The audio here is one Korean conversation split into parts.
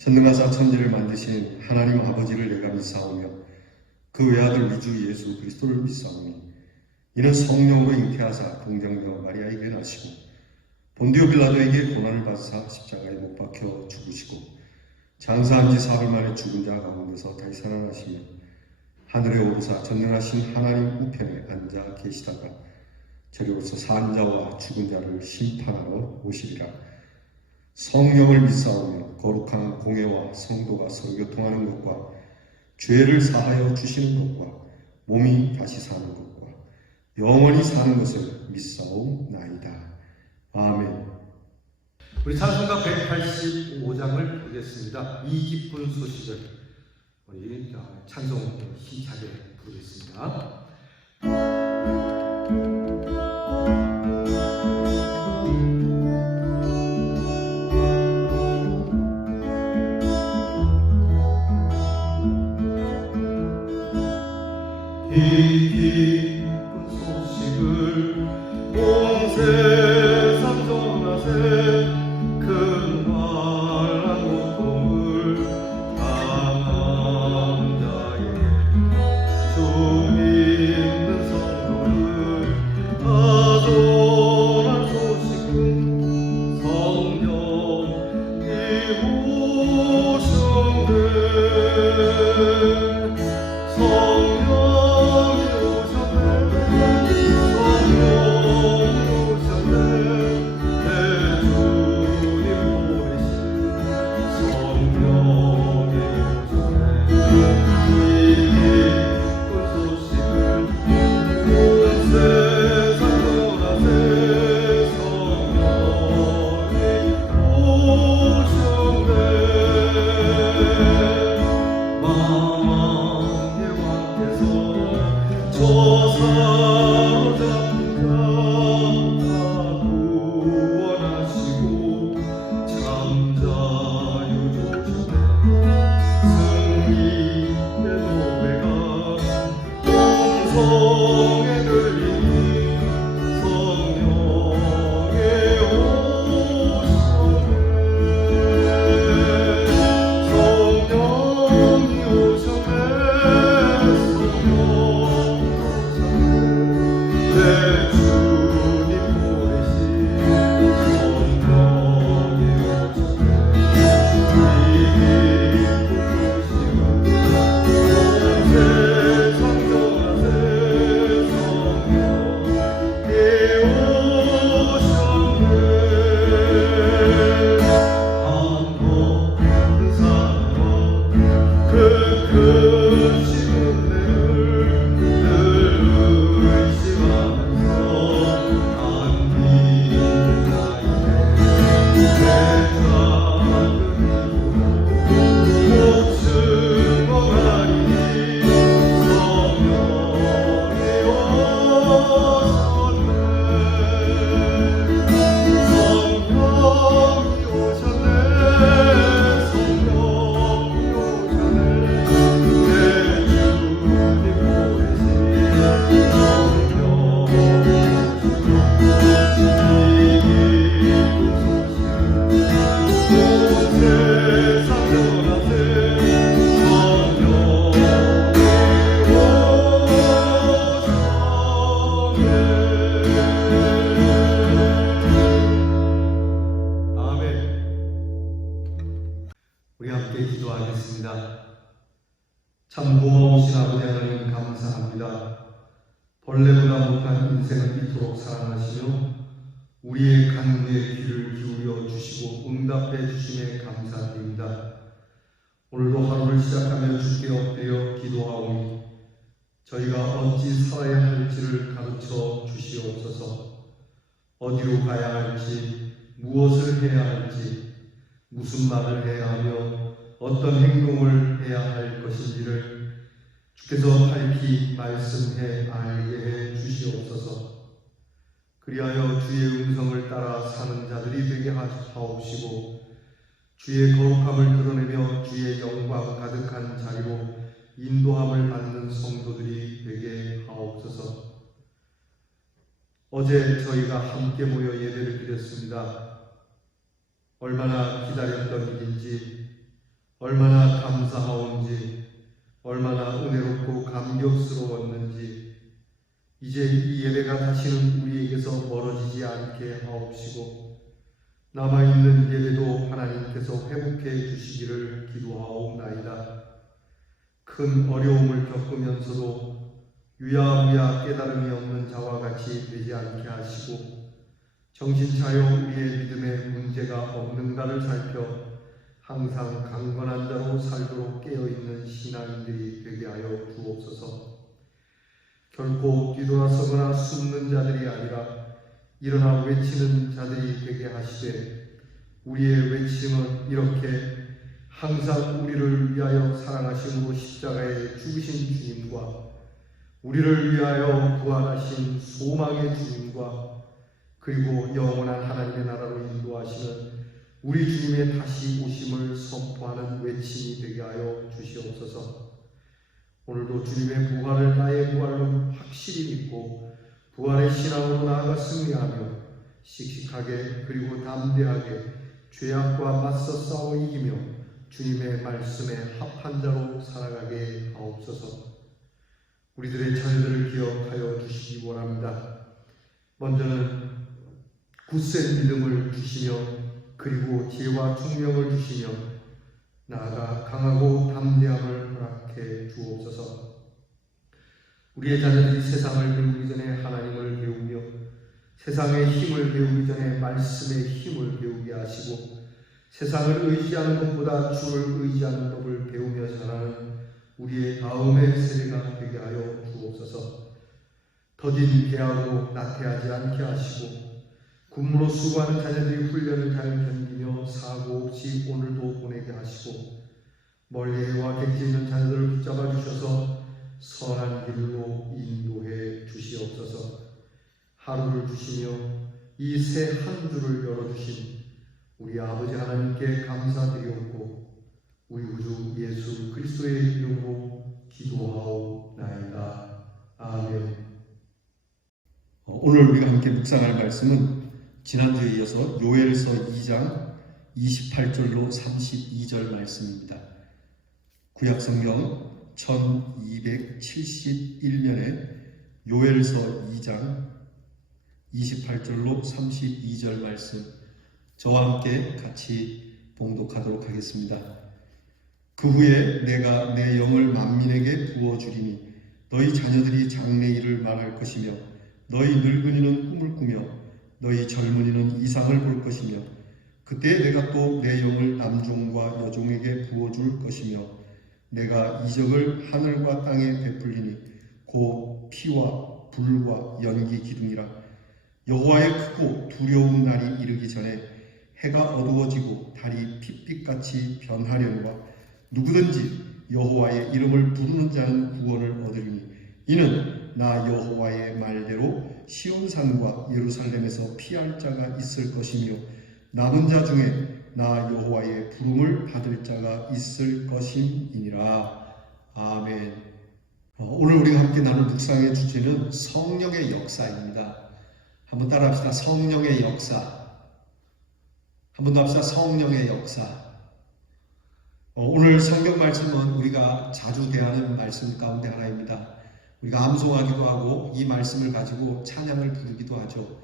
천능하사 천지를 만드신 하나님 아버지를 내가 믿사오며 그 외아들 위주 예수 그리스도를 믿사오니 이는 성령으로 잉태하사 동정녀 마리아에게 나시고 본디오 빌라도에게 고난을 받으사 십자가에 못 박혀 죽으시고 장사한 지 사흘 만에 죽은 자 가운데서 다시 살아나시며 하늘에 오르사 전능하신 하나님 우편에 앉아 계시다가 저리로서 산 자와 죽은 자를 심판하러 오시리라. 성령을 믿사오며 거룩한 공회와 성도가 서로 교통하는 것과 죄를 사하여 주시는 것과 몸이 다시 사는 것과 영원히 사는 것을 믿사옵나이다. 아멘. 우리 찬송가 185장을 보겠습니다. 이 기쁜 소식을 우리 찬송 힘차게 부르겠습니다. 이 기쁜 소식을 온 세상 전하세. 큰 환난 고통을 당한 자에게 주 믿는 성도를 아존한 소식은 성령이 오셨네. 성령이 참 고마우신 아버지 하나님 감사합니다. 벌레보다 못한 인생을 이토록 사랑하시며 우리의 간구에 귀를 기울여 주시고 응답해 주심에 감사드립니다. 오늘도 하루를 시작하며 주께 엎드려 기도하오니 저희가 어찌 살아야 할지를 가르쳐 주시옵소서. 어디로 가야 할지, 무엇을 해야 할지, 무슨 말을 해야 하며 어떤 행동을 해야 할 것인지를 주께서 밝히 말씀해 알게 해 주시옵소서. 그리하여 주의 음성을 따라 사는 자들이 되게 하옵시고 주의 거룩함을 드러내며 주의 영광 가득한 자리로 인도함을 받는 성도들이 되게 하옵소서. 어제 저희가 함께 모여 예배를 드렸습니다. 얼마나 기다렸던 일인지 얼마나 감사하온지, 얼마나 은혜롭고 감격스러웠는지 이제 이 예배가 다시는 우리에게서 멀어지지 않게 하옵시고 남아있는 예배도 하나님께서 회복해 주시기를 기도하옵나이다. 큰 어려움을 겪으면서도 유야무야 깨달음이 없는 자와 같이 되지 않게 하시고 정신 차려 우리의 믿음에 문제가 없는가를 살펴 항상 강건한 자로 살도록 깨어있는 신앙인들이 되게 하여 주옵소서. 결코 뒤돌아서거나 숨는 자들이 아니라 일어나 외치는 자들이 되게 하시되 우리의 외침은 이렇게 항상 우리를 위하여 살아가심으로 십자가에 죽으신 주님과 우리를 위하여 부활하신 소망의 주님과 그리고 영원한 하나님의 나라로 인도하시는 우리 주님의 다시 오심을 선포하는 외침이 되게 하여 주시옵소서. 오늘도 주님의 부활을 나의 부활로 확실히 믿고 부활의 신앙으로 나아가 승리하며 씩씩하게 그리고 담대하게 죄악과 맞서 싸워 이기며 주님의 말씀에 합한 자로 살아가게 하옵소서. 우리들의 자녀들을 기억하여 주시기 원합니다. 먼저는 굳센 믿음을 주시며 그리고 지혜와 총명을 주시며 나아가 강하고 담대함을 허락해 주옵소서. 우리의 자녀들이 세상을 배우기 전에 하나님을 배우며 세상의 힘을 배우기 전에 말씀의 힘을 배우게 하시고 세상을 의지하는 것보다 주를 의지하는 법을 배우며 자라는 우리의 다음의 세대가 되게 하여 주옵소서. 더딘 계약으로 나태하지 않게 하시고 군무로 수고하는 자녀들이 훈련을 잘 견디며 사고 없이 오늘도 보내게 하시고 멀리와 객지 있는 자녀들을 붙잡아 주셔서 선한 길로 인도해 주시옵소서. 하루를 주시며 이 새 한 주를 열어주신 우리 아버지 하나님께 감사드리옵고 우리 구주 예수 그리스도의 이름으로 기도하옵나이다. 아멘. 오늘 우리가 함께 묵상할 말씀은 지난주에 이어서 요엘서 2장 28절로 32절 말씀입니다. 구약성경 1271년에 요엘서 2장 28절로 32절 말씀 저와 함께 같이 봉독하도록 하겠습니다. 그 후에 내가 내 영을 만민에게 부어주리니 너희 자녀들이 장래일을 말할 것이며 너희 늙은이는 꿈을 꾸며 너희 젊은이는 이상을 볼 것이며 그때 내가 또 내 영을 남종과 여종에게 부어줄 것이며 내가 이적을 하늘과 땅에 베풀리니 곧 피와 불과 연기 기둥이라. 여호와의 크고 두려운 날이 이르기 전에 해가 어두워지고 달이 핏빛같이 변하려니와 누구든지 여호와의 이름을 부르는 자는 구원을 얻으리니 이는 나 여호와의 말대로 시온산과 예루살렘에서 피할 자가 있을 것이며 남은 자 중에 나 여호와의 부름을 받을 자가 있을 것임이니라. 아멘. 오늘 우리가 함께 나눌 묵상의 주제는 성령의 역사입니다. 한번 따라합시다. 성령의 역사. 한 번 더 합시다. 성령의 역사. 오늘 성경 말씀은 우리가 자주 대하는 말씀 가운데 하나입니다. 우리가 암송하기도 하고 이 말씀을 가지고 찬양을 부르기도 하죠.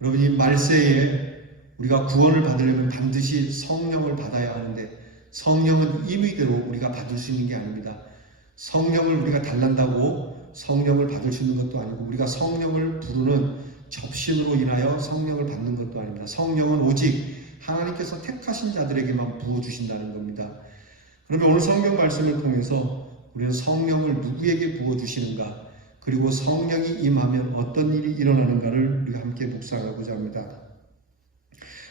여러분, 이 말세에 우리가 구원을 받으려면 반드시 성령을 받아야 하는데 성령은 임의대로 우리가 받을 수 있는 게 아닙니다. 성령을 우리가 달란다고 성령을 받을 수 있는 것도 아니고 우리가 성령을 부르는 접신으로 인하여 성령을 받는 것도 아닙니다. 성령은 오직 하나님께서 택하신 자들에게만 부어주신다는 겁니다. 그러면 오늘 성경 말씀을 통해서 우리는 성령을 누구에게 부어주시는가, 그리고 성령이 임하면 어떤 일이 일어나는가를 우리가 함께 묵상하고자 합니다.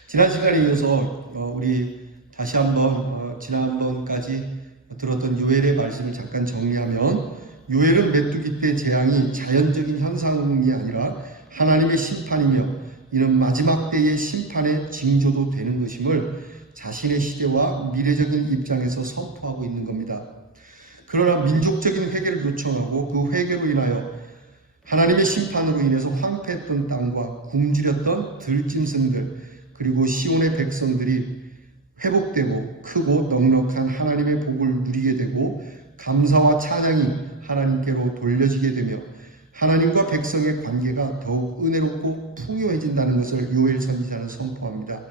지난 시간에 이어서 우리 다시 한번 지난번까지 들었던 요엘의 말씀을 잠깐 정리하면, 요엘은 메뚜기 때 재앙이 자연적인 현상이 아니라 하나님의 심판이며 이런 마지막 때의 심판의 징조도 되는 것임을 자신의 시대와 미래적인 입장에서 선포하고 있는 겁니다. 그러나 민족적인 회개를 요청하고 그 회개로 인하여 하나님의 심판으로 인해서 황폐했던 땅과 굶주렸던 들짐승들, 그리고 시온의 백성들이 회복되고 크고 넉넉한 하나님의 복을 누리게 되고 감사와 찬양이 하나님께로 돌려지게 되며 하나님과 백성의 관계가 더욱 은혜롭고 풍요해진다는 것을 요엘 선지자는 선포합니다.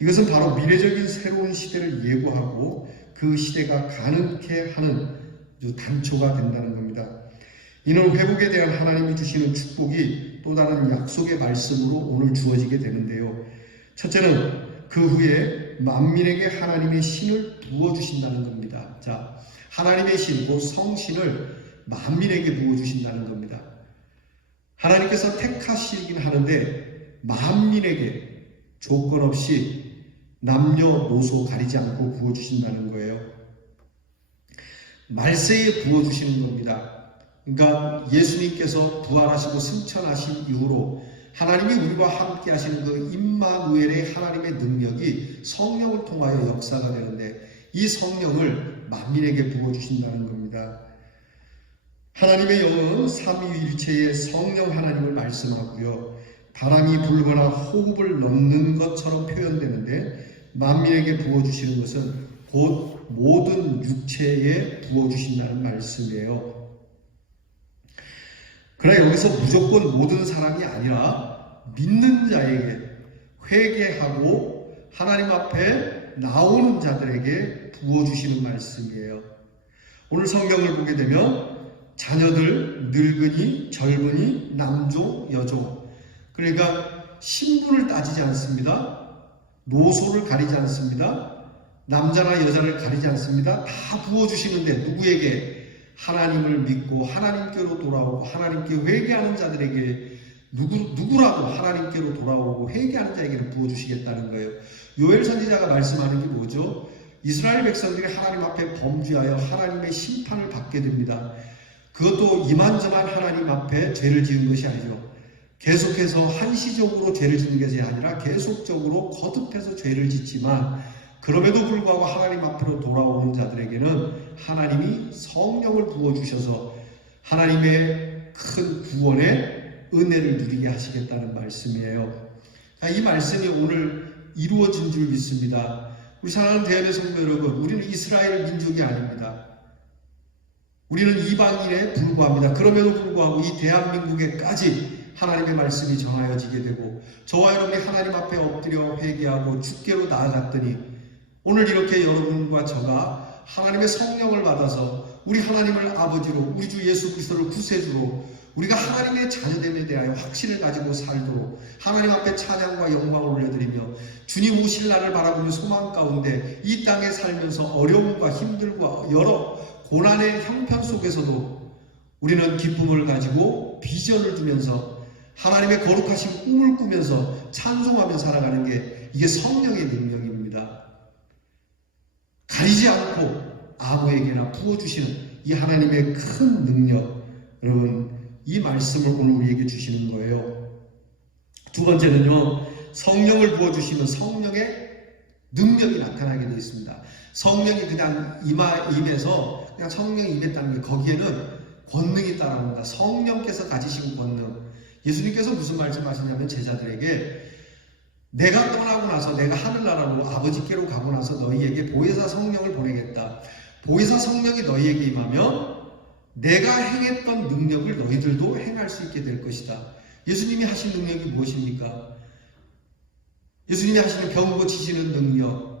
이것은 바로 미래적인 새로운 시대를 예고하고 그 시대가 가능케 하는 단초가 된다는 겁니다. 이는 회복에 대한 하나님이 주시는 축복이 또 다른 약속의 말씀으로 오늘 주어지게 되는데요. 첫째는 그 후에 만민에게 하나님의 신을 부어주신다는 겁니다. 자, 하나님의 신, 곧 성신을 만민에게 부어주신다는 겁니다. 하나님께서 택하시긴 하는데 만민에게 조건 없이 남녀노소 가리지 않고 부어주신다는 거예요. 말세에 부어주시는 겁니다. 그러니까 예수님께서 부활하시고 승천하신 이후로 하나님이 우리와 함께 하시는 그 임마누엘의 하나님의 능력이 성령을 통하여 역사가 되는데 이 성령을 만민에게 부어주신다는 겁니다. 하나님의 영은 삼위일체의 성령 하나님을 말씀하고요. 바람이 불거나 호흡을 넣는 것처럼 표현되는데 만민에게 부어주시는 것은 곧 모든 육체에 부어주신다는 말씀이에요. 그러나 여기서 무조건 모든 사람이 아니라 믿는 자에게 회개하고 하나님 앞에 나오는 자들에게 부어주시는 말씀이에요. 오늘 성경을 보게 되면 자녀들, 늙은이, 젊은이, 남종, 여종, 그러니까 신분을 따지지 않습니다. 노소를 가리지 않습니다. 남자나 여자를 가리지 않습니다. 다 부어주시는데 누구에게? 하나님을 믿고 하나님께로 돌아오고 하나님께 회개하는 자들에게 누구라도 하나님께로 돌아오고 회개하는 자에게는 부어주시겠다는 거예요. 요엘 선지자가 말씀하는 게 뭐죠? 이스라엘 백성들이 하나님 앞에 범죄하여 하나님의 심판을 받게 됩니다. 그것도 이만저만 하나님 앞에 죄를 지은 것이 아니죠. 계속해서 한시적으로 죄를 짓는 것이 아니라 계속적으로 거듭해서 죄를 짓지만 그럼에도 불구하고 하나님 앞으로 돌아오는 자들에게는 하나님이 성령을 부어주셔서 하나님의 큰 구원의 은혜를 누리게 하시겠다는 말씀이에요. 이 말씀이 오늘 이루어진 줄 믿습니다. 우리 사랑하는 대한의 성도 여러분, 우리는 이스라엘 민족이 아닙니다. 우리는 이방인에 불과합니다. 그럼에도 불구하고 이 대한민국에까지 하나님의 말씀이 전하여지게 되고 저와 여러분이 하나님 앞에 엎드려 회개하고 주께로 나아갔더니 오늘 이렇게 여러분과 저가 하나님의 성령을 받아서 우리 하나님을 아버지로 우리 주 예수 그리스도를 구세주로 우리가 하나님의 자녀됨에 대하여 확신을 가지고 살도록 하나님 앞에 찬양과 영광을 올려드리며 주님 오실 날을 바라보며 소망 가운데 이 땅에 살면서 어려움과 힘들과 여러 고난의 형편 속에서도 우리는 기쁨을 가지고 비전을 두면서 하나님의 거룩하신 꿈을 꾸면서 찬송하며 살아가는 게 이게 성령의 능력입니다. 가리지 않고 아무에게나 부어주시는 이 하나님의 큰 능력, 여러분 이 말씀을 오늘 우리에게 주시는 거예요. 두 번째는요, 성령을 부어주시면 성령의 능력이 나타나게 되어 있습니다. 성령이 그냥 임해서 그냥 성령이 임했다는 게 거기에는 권능이 따라옵니다. 성령께서 가지신 권능. 예수님께서 무슨 말씀하시냐면 제자들에게 내가 떠나고 나서 내가 하늘나라로 아버지께로 가고 나서 너희에게 보혜사 성령을 보내겠다. 보혜사 성령이 너희에게 임하면 내가 행했던 능력을 너희들도 행할 수 있게 될 것이다. 예수님이 하신 능력이 무엇입니까? 예수님이 하시는 병 고치시는 능력,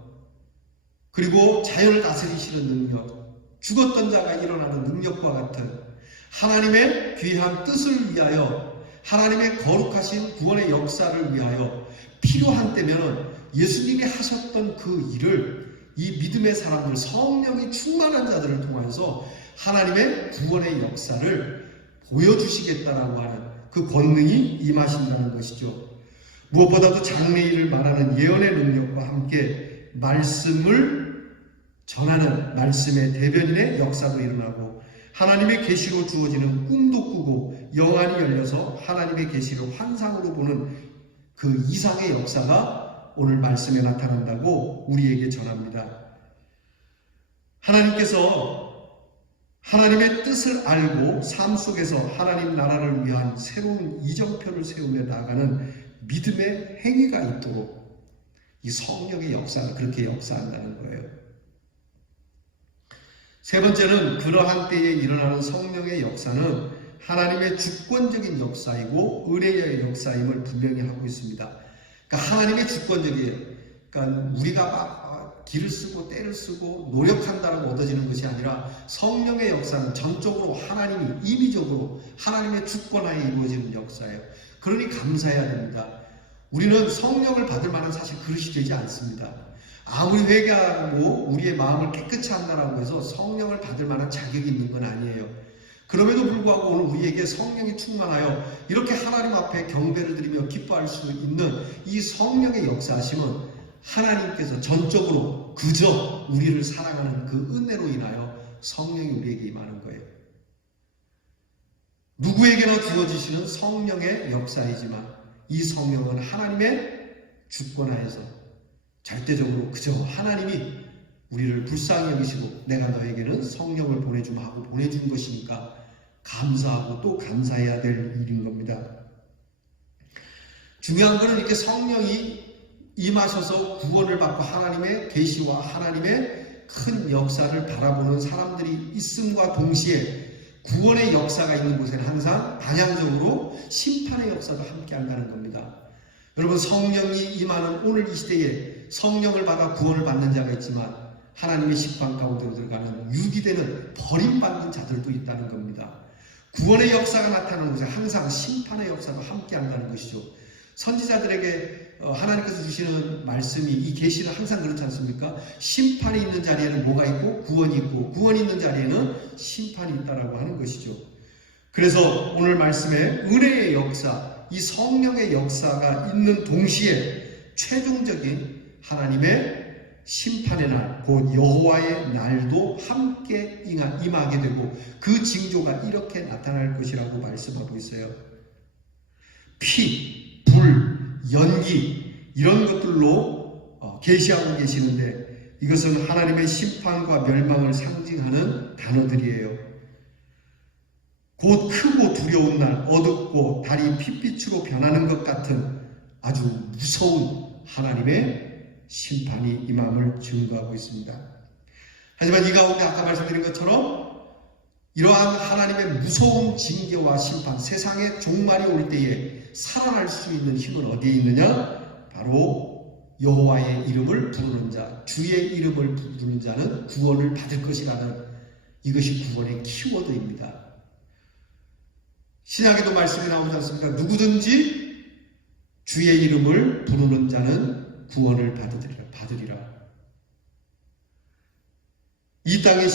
그리고 자연을 다스리시는 능력, 죽었던 자가 일어나는 능력과 같은 하나님의 귀한 뜻을 위하여 하나님의 거룩하신 구원의 역사를 위하여 필요한 때면 예수님이 하셨던 그 일을 이 믿음의 사람들, 성령이 충만한 자들을 통해서 하나님의 구원의 역사를 보여주시겠다라고 하는 그 권능이 임하신다는 것이죠. 무엇보다도 장래일을 말하는 예언의 능력과 함께 말씀을 전하는 말씀의 대변인의 역사도 일어나고 하나님의 계시로 주어지는 꿈도 꾸고 영안이 열려서 하나님의 계시를 환상으로 보는 그 이상의 역사가 오늘 말씀에 나타난다고 우리에게 전합니다. 하나님께서 하나님의 뜻을 알고 삶 속에서 하나님 나라를 위한 새로운 이정표를 세우며 나아가는 믿음의 행위가 있도록 이 성령의 역사가 그렇게 역사한다는 거예요. 세 번째는 그러한 때에 일어나는 성령의 역사는 하나님의 주권적인 역사이고 은혜의 역사임을 분명히 하고 있습니다. 그러니까 하나님의 주권적이에요. 그러니까 우리가 막 기를 쓰고 때를 쓰고 노력한다고 얻어지는 것이 아니라 성령의 역사는 전적으로 하나님이 임의적으로 하나님의 주권하에 이루어지는 역사예요. 그러니 감사해야 됩니다. 우리는 성령을 받을 만한 사실 그릇이 되지 않습니다. 아무리 회개하고 우리의 마음을 깨끗이 한다라고 해서 성령을 받을 만한 자격이 있는 건 아니에요. 그럼에도 불구하고 오늘 우리에게 성령이 충만하여 이렇게 하나님 앞에 경배를 드리며 기뻐할 수 있는 이 성령의 역사하심은 하나님께서 전적으로 그저 우리를 사랑하는 그 은혜로 인하여 성령이 우리에게 임하는 거예요. 누구에게나 주어지시는 성령의 역사이지만 이 성령은 하나님의 주권하에서 절대적으로 그저 하나님이 우리를 불쌍히 여기시고 내가 너에게는 성령을 보내주마 하고 보내준 것이니까 감사하고 또 감사해야 될 일인 겁니다. 중요한 것은 이렇게 성령이 임하셔서 구원을 받고 하나님의 계시와 하나님의 큰 역사를 바라보는 사람들이 있음과 동시에 구원의 역사가 있는 곳에는 항상 방향적으로 심판의 역사도 함께 한다는 겁니다. 여러분, 성령이 임하는 오늘 이 시대에 성령을 받아 구원을 받는 자가 있지만 하나님의 심판 가운데로 들어가는 유기되는 버림받는 자들도 있다는 겁니다. 구원의 역사가 나타나는 곳에 항상 심판의 역사도 함께 한다는 것이죠. 선지자들에게 하나님께서 주시는 말씀이 이 계시는 항상 그렇지 않습니까? 심판이 있는 자리에는 뭐가 있고 구원이 있고 구원이 있는 자리에는 심판이 있다라고 하는 것이죠. 그래서 오늘 말씀에 은혜의 역사, 이 성령의 역사가 있는 동시에 최종적인 하나님의 심판의 날, 곧 여호와의 날도 함께 임하게 되고 그 징조가 이렇게 나타날 것이라고 말씀하고 있어요. 피, 불, 연기 이런 것들로 계시하고 계시는데 이것은 하나님의 심판과 멸망을 상징하는 단어들이에요. 곧 크고 두려운 날, 어둡고 달이 핏빛으로 변하는 것 같은 아주 무서운 하나님의 심판이 임함을 증거하고 있습니다. 하지만 이 가운데 아까 말씀드린 것처럼 이러한 하나님의 무서운 징계와 심판, 세상의 종말이 올 때에 살아날 수 있는 힘은 어디에 있느냐? 바로 여호와의 이름을 부르는 자, 주의 이름을 부르는 자는 구원을 받을 것이라는 이것이 구원의 키워드입니다. 신약에도 말씀이 나오지 않습니까? 누구든지 주의 이름을 부르는 자는 구원을 받으리라. 이 땅의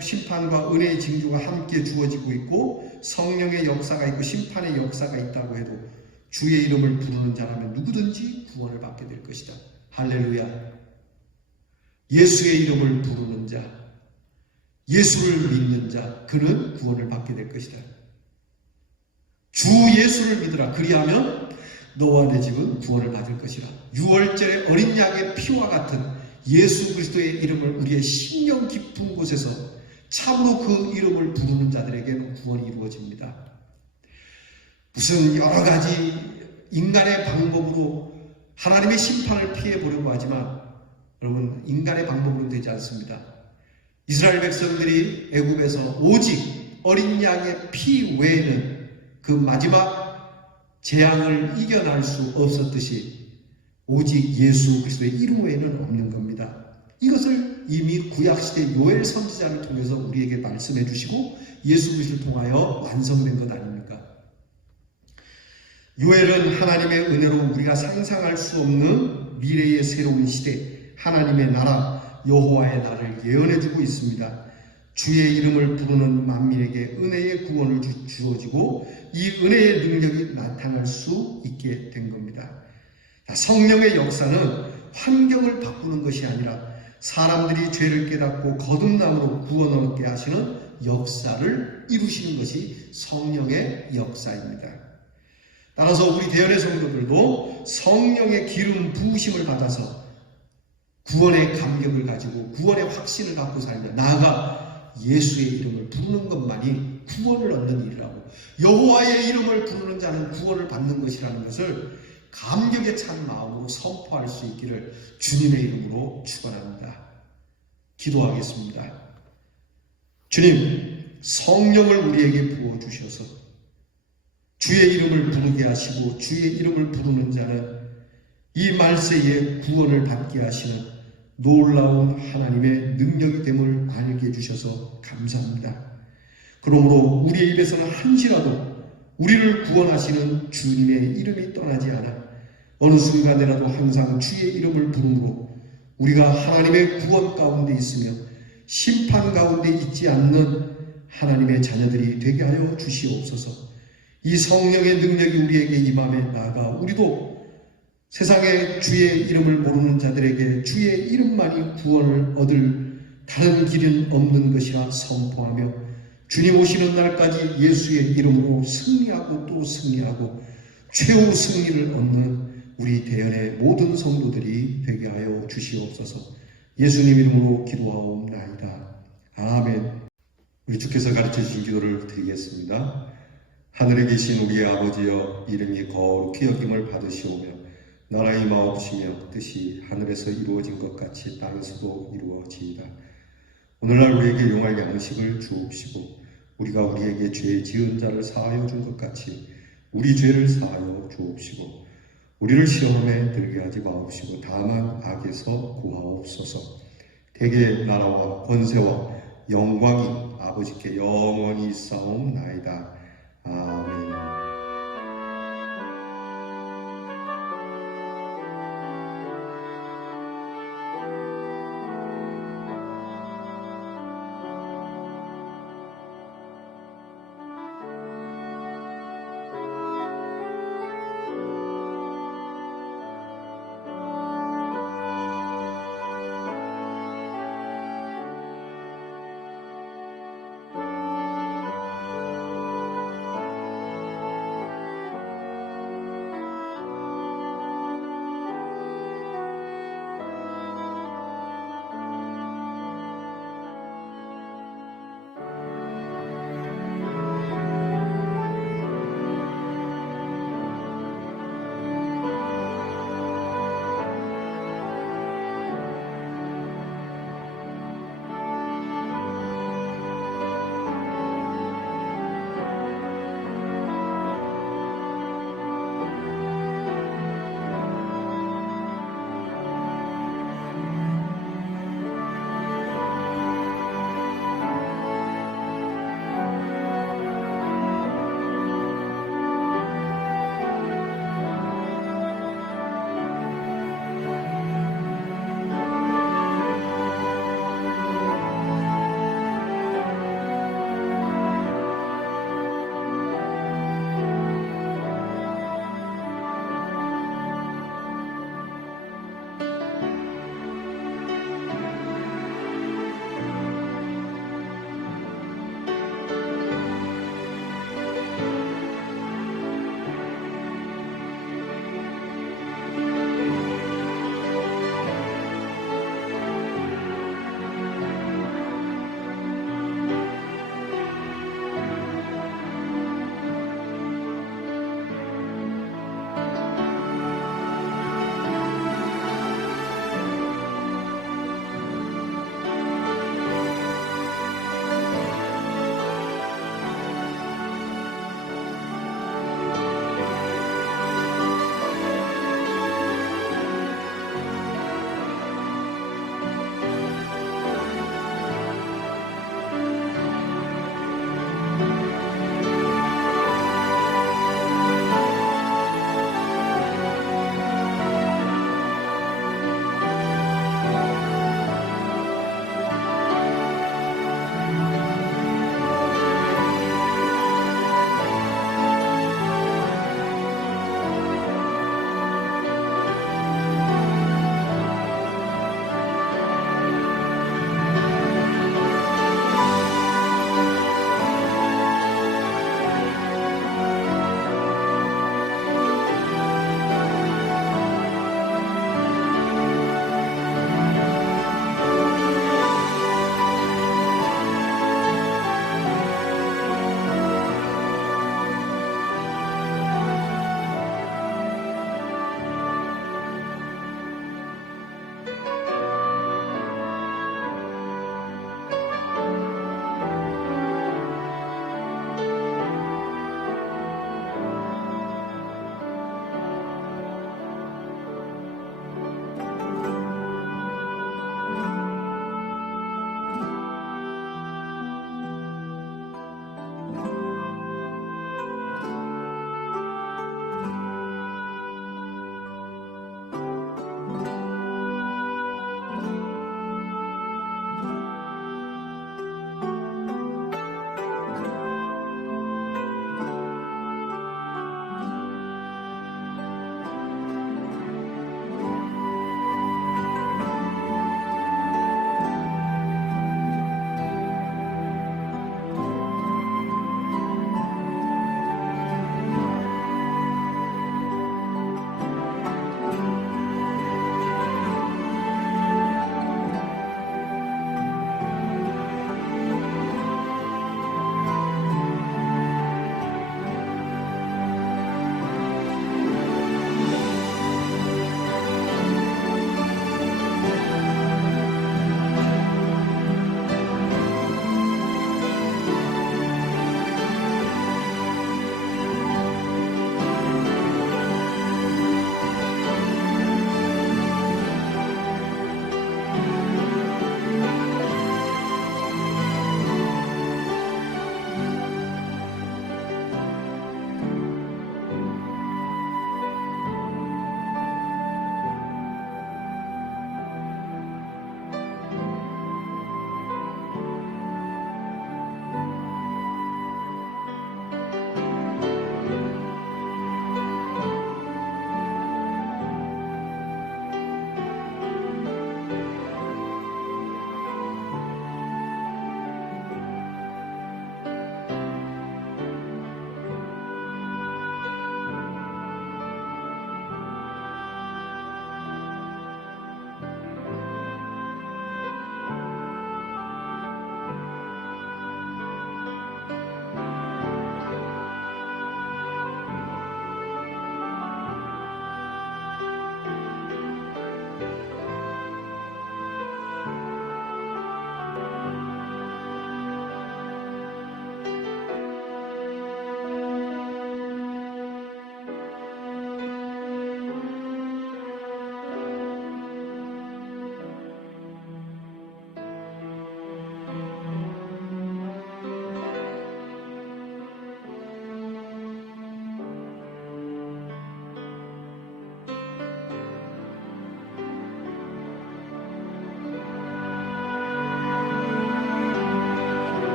심판과 은혜의 징조가 함께 주어지고 있고 성령의 역사가 있고 심판의 역사가 있다고 해도 주의 이름을 부르는 자라면 누구든지 구원을 받게 될 것이다. 할렐루야. 예수의 이름을 부르는 자, 예수를 믿는 자, 그는 구원을 받게 될 것이다. 주 예수를 믿으라. 그리하면 너와 내 집은 구원을 받을 것이라. 6월절의 어린 양의 피와 같은 예수 그리스도의 이름을 우리의 심령 깊은 곳에서 참으로 그 이름을 부르는 자들에게는 구원이 이루어집니다. 무슨 여러 가지 인간의 방법으로 하나님의 심판을 피해보려고 하지만 여러분, 인간의 방법으로는 되지 않습니다. 이스라엘 백성들이 애굽에서 오직 어린 양의 피 외에는 그 마지막 재앙을 이겨낼 수 없었듯이 오직 예수 그리스도의 이름 외에는 없는 겁니다. 이것을 이미 구약시대 요엘 선지자를 통해서 우리에게 말씀해 주시고 예수 그리스도를 통하여 완성된 것 아닙니까? 요엘은 하나님의 은혜로 우리가 상상할 수 없는 미래의 새로운 시대, 하나님의 나라, 여호와의 날을 예언해 주고 있습니다. 주의 이름을 부르는 만민에게 은혜의 구원을 주어지고 이 은혜의 능력이 나타날 수 있게 된 겁니다. 성령의 역사는 환경을 바꾸는 것이 아니라 사람들이 죄를 깨닫고 거듭남으로 구원을 얻게 하시는 역사를 이루시는 것이 성령의 역사입니다. 따라서 우리 대열의 성도들도 성령의 기름 부으심을 받아서 구원의 감격을 가지고 구원의 확신을 갖고 살며 나아가 예수의 이름을 부르는 것만이 구원을 얻는 일이라고, 여호와의 이름을 부르는 자는 구원을 받는 것이라는 것을 감격에 찬 마음으로 선포할 수 있기를 주님의 이름으로 축원합니다. 기도하겠습니다. 주님, 성령을 우리에게 부어주셔서 주의 이름을 부르게 하시고 주의 이름을 부르는 자는 이 말세에 구원을 받게 하시는 놀라운 하나님의 능력이 됨을 알게 해주셔서 감사합니다. 그러므로 우리의 입에서는 한시라도 우리를 구원하시는 주님의 이름이 떠나지 않아 어느 순간에라도 항상 주의 이름을 부르므로 우리가 하나님의 구원 가운데 있으며 심판 가운데 있지 않는 하나님의 자녀들이 되게 하여 주시옵소서. 이 성령의 능력이 우리에게 임함에 나아가 우리도 세상에 주의 이름을 모르는 자들에게 주의 이름만이 구원을 얻을 다른 길은 없는 것이라 선포하며 주님 오시는 날까지 예수의 이름으로 승리하고 또 승리하고 최후 승리를 얻는 우리 대연의 모든 성도들이 되게 하여 주시옵소서. 예수님 이름으로 기도하옵나이다. 아멘. 우리 주께서 가르쳐 주신 기도를 드리겠습니다. 하늘에 계신 우리의 아버지여, 이름이 거룩히 여김을 받으시오며 나라의 마옵시며 뜻이 하늘에서 이루어진 것 같이 땅에서도 이루어지이다. 오늘날 우리에게 용할 양식을 주옵시고 우리가 우리에게 죄 지은 자를 사하여 준 것 같이 우리 죄를 사하여 주옵시고 우리를 시험에 들게 하지 마옵시고 다만 악에서 구하옵소서. 대개 나라와 권세와 영광이 아버지께 영원히 있사옵나이다. 아멘.